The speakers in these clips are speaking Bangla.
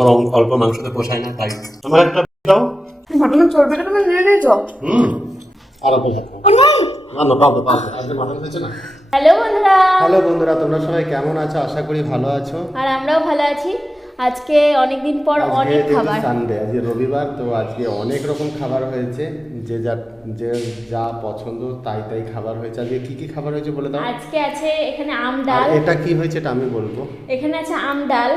অল- অল্প মাংসতে পোষায় না তাই। আমার একটা দাও। ঘটনা চর্বিটা তুমি নিয়ে নিয়েছো? হুম আর অল্প থাকো। না না পাবো পাবো আজকে মাটন হয়েছে না? হ্যালো বন্ধুরা। হ্যালো বন্ধুরা তোমরা সবাই কেমন আছো? আশা করি ভালো আছো। আর আমরাও ভালো আছি। আজকে অনেকদিন পর অনেক খাবার। সানডে আজকে রবিবার তো আজকে অনেক রকম খাবার হয়েছে। যে যা যে যা পছন্দ তাই তাই খাবার হয়েছে। আজকে কি কি খাবার হয়েছে বলে দাও? আজকে আছে এখানে আম ডাল। এটা কি হয়েছে এটা আমি বলব। এখানে আছে আম ডাল।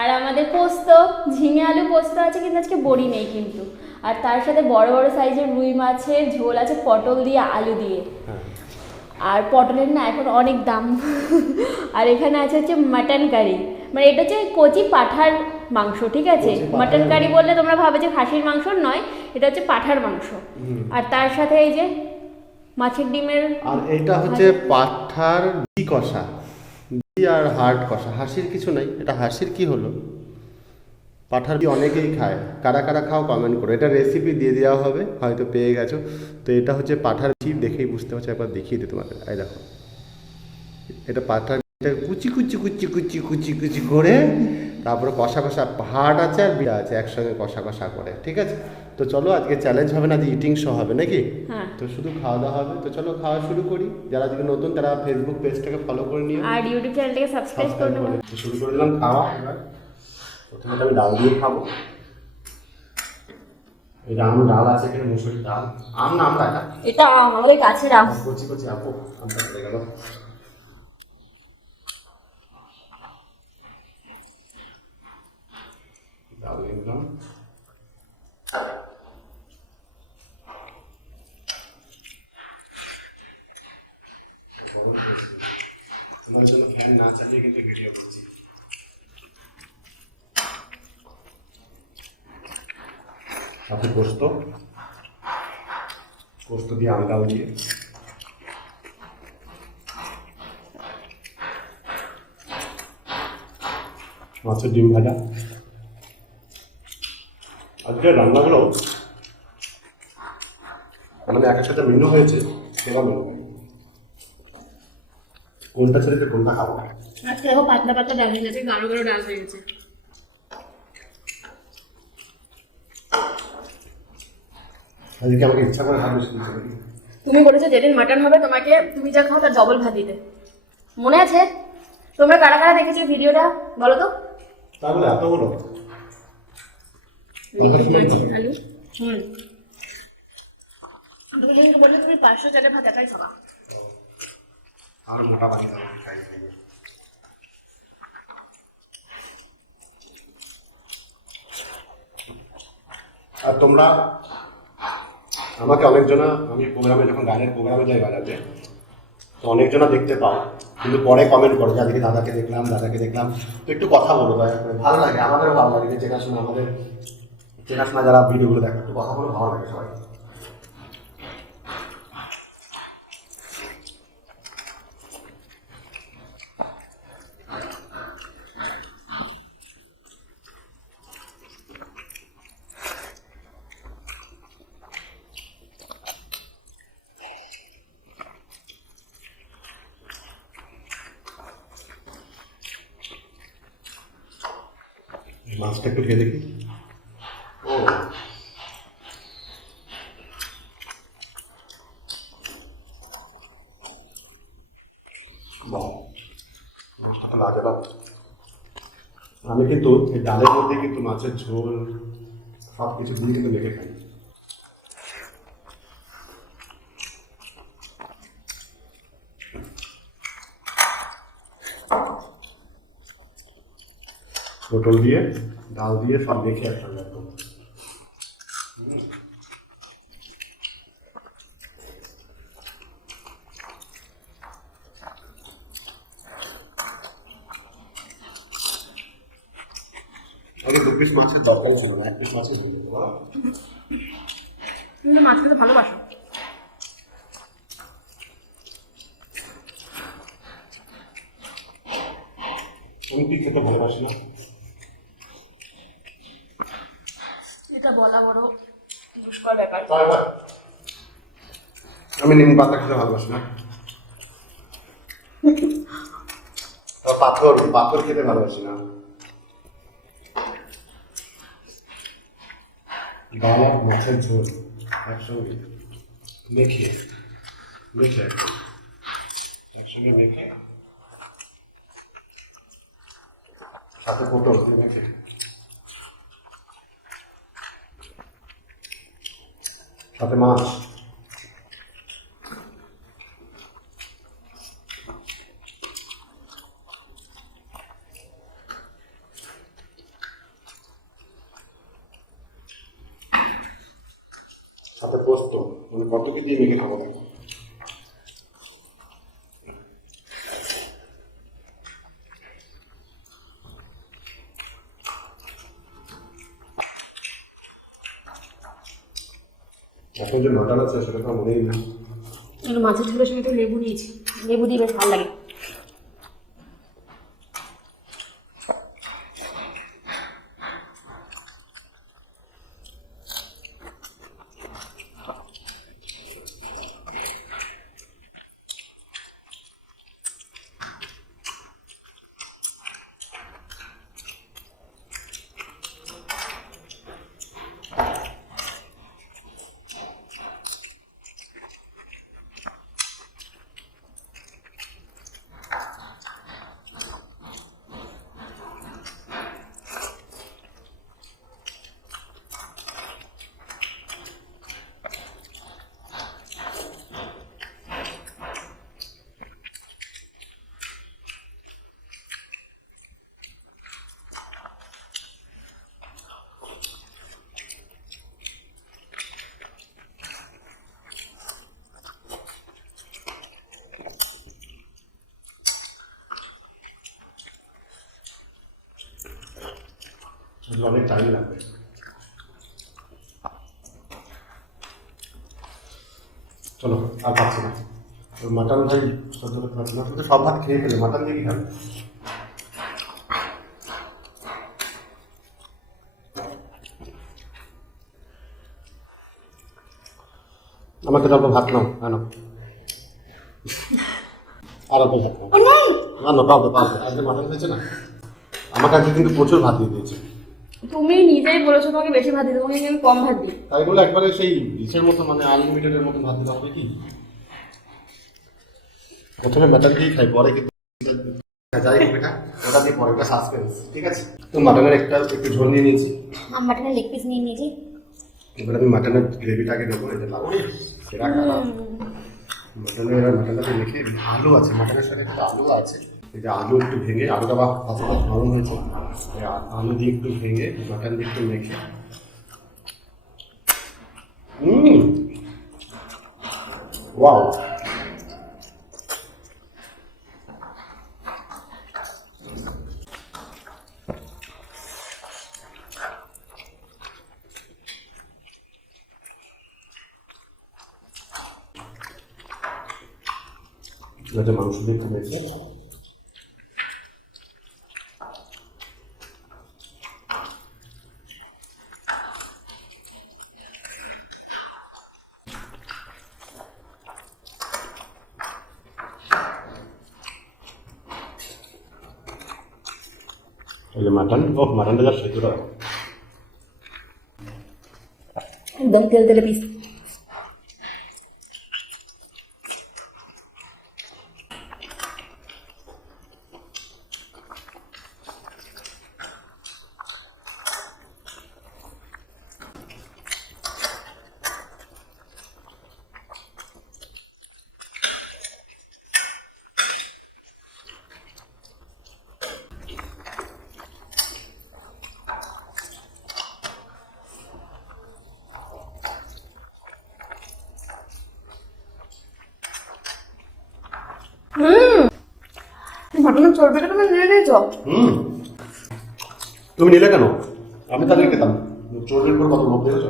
আর আমাদের পোস্ত ঝিঙে আলু পোস্ত আছে কিন্তু আজকে বড়ি নেই কিন্তু। আর তার সাথে বড় বড় সাইজের রুই মাছের ঝোল আছে পটল দিয়ে আলু দিয়ে। হ্যাঁ। আর পটলের না এখন অনেক দাম। আর এখানে আছে হচ্ছে মাটন কারি। মানে এটা হচ্ছে কচি পাঠার মাংস ঠিক আছে? মাটন কারি বললে তোমরা ভাবে যে খাসির মাংস নয় এটা হচ্ছে পাঠার মাংস। আর তার সাথে এই যে মাছের ডিমের আর এটা হচ্ছে পাঠার বি কষা। আর হার্ড কষা। হাসির কিছু নাই, এটা হাসির কি হলো? পাঠার অনেকেই খায়। কারা কারা খাও কমেন্ট করো। এটা রেসিপি দিয়ে দেওয়া হবে, হয়তো পেয়ে গেছো। তো এটা হচ্ছে পাঠার চিপ দেখেই বুঝতে পারছ, একবার দেখিয়ে দিই তোমাদের। এই দেখো। এটা পাঠার এটা কুচি কুচি কুচি কুচি কুচি কুচি করে তারপরে কষা কষা হাট আছে আর বিড়া আছে একসঙ্গে কষা কষা করে ঠিক আছে? তো চলো আজকে চ্যালেঞ্জ হবে না যে ইটিং শো হবে নাকি? হ্যাঁ। তো শুধু খাওয়া দাওয়া হবে তো চলো খাওয়া শুরু করি। যারা আজকে নতুন তারা ফেসবুক পেজটাকে ফলো করে নিও। আর ইউটিউব চ্যানেলটাকে সাবস্ক্রাইব করে তো শুরু করে দিলাম খাওয়া। প্রথমে আমি ডাল দিয়ে খাব। এই আম ডাল আছে এখানে মুসুরি ডাল। আম না আমরা এটা? আমাদের কাছে রাখ কচি কচি আপু আমটা গেল? দিয়ে দিলাম তোমাদের জন্য ফ্যান না চালিয়ে কিন্তু ভিডিও করছি সাথে পোস্ত পোস্ত দিয়ে ডাল দিয়ে মাছের ডিম ভাজা আজকে রান্নাগুলো মানে এক একটা মেনু হয়েছে সেরা মেনু কোনটা ছেড়ে কোনটা খাব? আজকে দেখো পাতলা পাতলা ডাল হয়ে গেছে গাঢ় গাঢ় ডাল হয়ে গেছে। আজকে আমাকে ইচ্ছা করে ভাত বেশি তুমি বলেছ যেদিন মাটন হবে তোমাকে তুমি যা খাও তার ডবল ভাত দিতে। মনে আছে? তোমরা কারা কারা দেখেছ ভিডিওটা? বলো তো। তাহলে এতগুলো। কথা শুনেই তো। আলু আর তোমরা আমাকে অনেকজনা, আমি প্রোগ্রামে যখন গানের প্রোগ্রামে যাই বাজাতে, তো অনেকজনা দেখতে পাও। কিন্তু পরে কমেন্ট করো যে, আজকে দাদাকে দেখলাম দাদাকে দেখলাম। তো একটু কথা বলো ভালো লাগে, আমাদেরও ভালো লাগে, যে চেনাশোনা আমাদের চেনাশোনা যারা ভিডিওগুলো দেখো একটু কথা বলে ভালো লাগে সবাই মাছটা একটু খেয়ে দেখি লাজবাব আমি কিন্তু এই ডালের মধ্যে কিন্তু মাছের ঝোল সব কিছু দিয়ে কিন্তু মেখে খাই পটল দিয়ে ডাল দিয়ে সব মেখে একসঙ্গে একদম আগে দু পিস মাছের দরকার ছিল না এক পিস মাছের তুমি তো মাছ খেতে ভালোবাসো। তুমি কি খেতে ভালোবাসি? না এটা বলা বড় দুষ্কর ব্যাপার। আমি নিম পাতা খেতে ভালোবাসি না। পাথর পাথর খেতে ভালোবাসি না। ডাল আর মাছের ঝোল। একসঙ্গে মেখে। মেখে। একসঙ্গে মেখে। সাথে পটল মেখে। সাথে মাছ সাথে পোস্ত মানে কত কি দিয়ে মেখে খাব দেখো এখন যে নটা আছে, সেটা তো মনেই না মাছের ঝোলের সঙ্গে তো লেবু নিয়েছি লেবু দিয়ে বেশ ভালো লাগে। অনেক টাইম লাগবে। চলো আর পাচ্ছি না মাটন ভাই সহ্য করতে পারছি না শুধু সব ভাত খেয়ে ফেলে মাটন দিয়ে কি খাবে? আমাকে অল্প ভাত নাও আনো আর অল্প ভাত নাও। না না পাবে পাবে আজকে মাটন হয়েছে না? আমার কাছে কিন্তু প্রচুর ভাত দিয়ে দিয়েছে। তুমি নিজেই বলেছ তোমাকে বেশি ভাত দিতে তোমাকে আমি কম ভাত দিই। তাই বলে একবারে সেই ডিশের মতো মানে আনলিমিটেডের মতো ভাত দিতে হবে কি? প্রথমে মেটাল দিয়ে খাই পরে কিন্তু যাই হোক এটা ওটা দিয়ে পরে একটা সাসপেন্স ঠিক আছে? তো মাটনের একটা একটু ঝোল নিয়ে নিয়েছি। আমি মাটনের লেগ পিস নিয়ে নিয়েছি। এবার আমি মাটনের গ্রেভিটাকে দেবো এটা লাগবে সেটা মাটনের মাটনটাকে মেখে আলু আছে মাটনের সাথে আলু আছে। যে আলু একটু ভেঙে আলুটা বা ফাঁসটা নরম হয়েছে আলু দিয়ে একটু ভেঙে মাটন দিয়ে একটু মেখে। হুম ওয়াও! মাংস দিয়ে একটু মেখে এই যে মাটন ও মাটনটা যা পিস মাটনের চর্বিটা তুমি নিয়ে নিয়েছো হুম। তুমি নিলে কেন? আমি তাদের খেতাম চোরের উপর কত লোভ দেখেছ?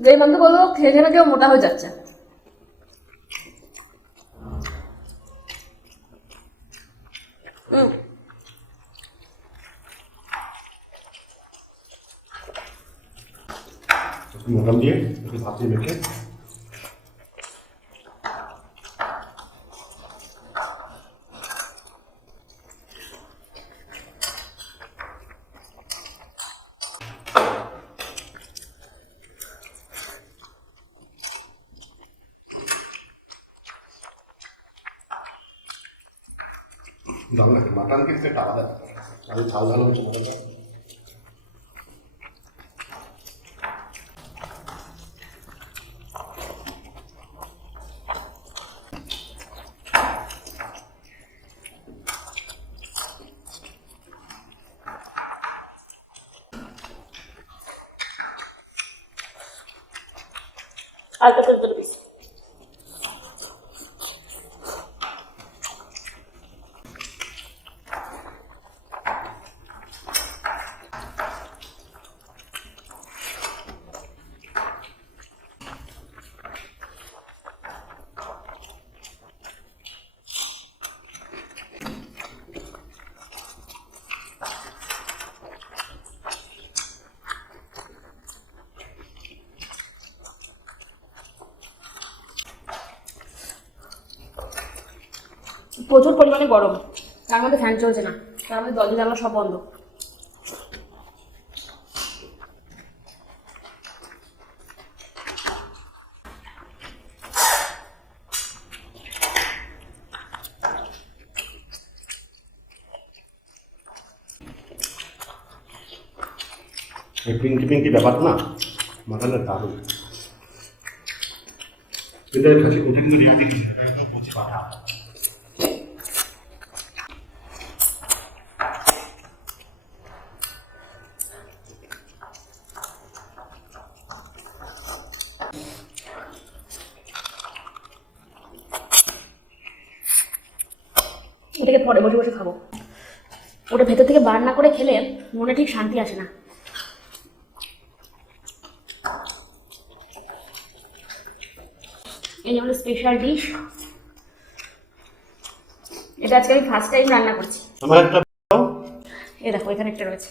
যেই বন্ধু বলব খেয়ে খেয়ে কেউ মোটা হয়ে যাচ্ছে। হুম। মটন দিয়ে একটু ভাত দিয়ে মেখে দারুণ একটা মাটন কিন্তু একটা আলাদা ব্যাপার। আমি ঝাল প্রচুর পরিমাণে গরম। তার মধ্যে ফ্যান চলছে না। তার মধ্যে দরজা জানলা সব বন্ধ। এই পিঙ্কি পিঙ্কি ব্যাপার না মাটনের দারুণ। কিন্তু খাসি কিছু পাঠা। এটাকে পরে বসে বসে খাব। ওটা ভেতর থেকে বার না করে খেলে মনে ঠিক শান্তি আসে না। এই আমাদের স্পেশাল ডিশ এটা আজকে আমি ফার্স্ট টাইম রান্না করছি। আমার একটা এ দেখো এখানে একটা রয়েছে।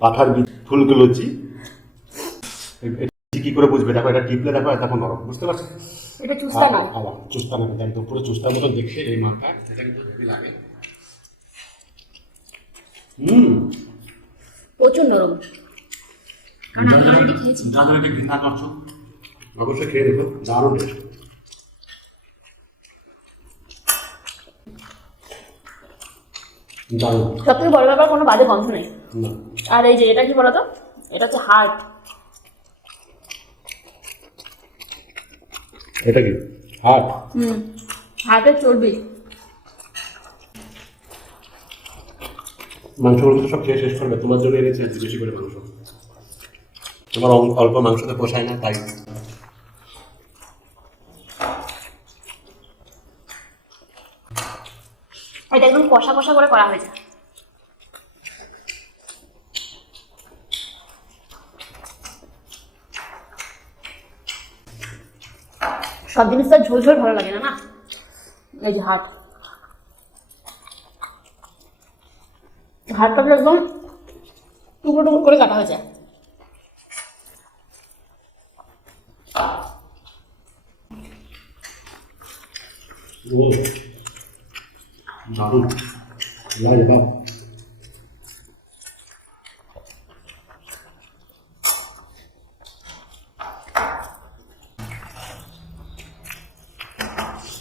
পাঠার বীজ ফুলগুলোচি কি করে বুঝবে? দেখো এটা টিপলে দেখো এটা নরম বুঝতে পারছ? এটা চুস্তা না আবার চুস্তা না একদম পুরো চুস্তার মতো দেখে এই মালটা এটা কিন্তু হেভি লাগে। হুম। প্রচুর নরম। কারণ আমি অলরেডি খেয়েছি। যাদের এটা ঘৃণা করছ? অবশ্যই খেয়ে দেখো দারুণ টেস্ট। দারুণ। সব বড় ব্যাপার কোনো বাজে গন্ধ নেই। না। আর এই যে এটা কি বলতো? এটা হচ্ছে হার্ট এটা কি? হাট হুম হার্টের চর্বি। মাংসগুলো সব খেয়ে শেষ করবে। তোমার জন্য এনেছি আজকে বেশি করে মাংস। তোমার অল- অল্প মাংসতে পোষায় না তাই। এটা একদম কষা কষা করে করা হয়েছে। সব জিনিস তো আর ঝোল ঝোল ভালো লাগে না না এই যে হাট হাটটা একদম টুকরো টুকরো করে কাটা হয়েছে ও দারুণ লাগে বাপ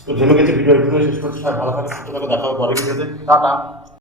তো ধন্যবাদ ভিডিও শেষ করছি সবাই ভালো থাকে সুস্থ থাকো দেখা হবে পরে ভিডিওতে। টাটা।